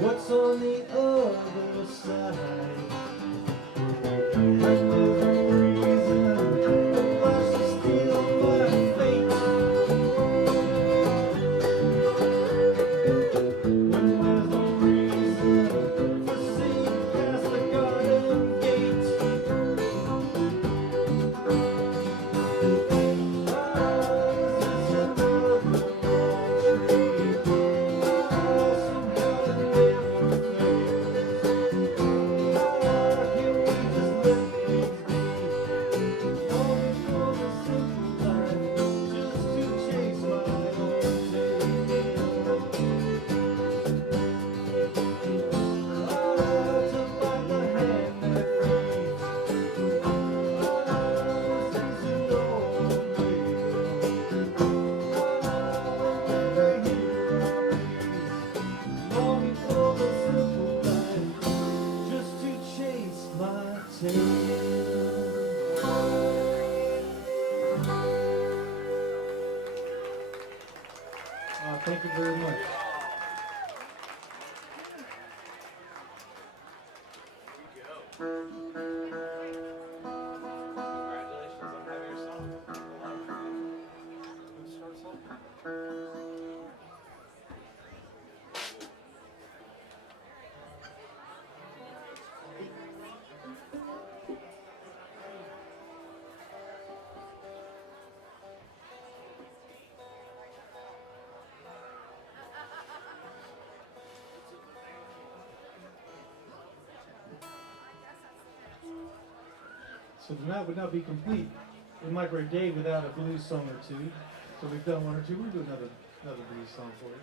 What's on the other side? And there's no reason for lies to steal my fate. When there's no reason for seeing past the garden gate. Longing for the simple life, just to chase my tail. Thank you very much. Congratulations on having your song. Who starts off? So tonight would not be complete. We might break day without a blues song or two. So we've done one or two. We'll do another blues song for you.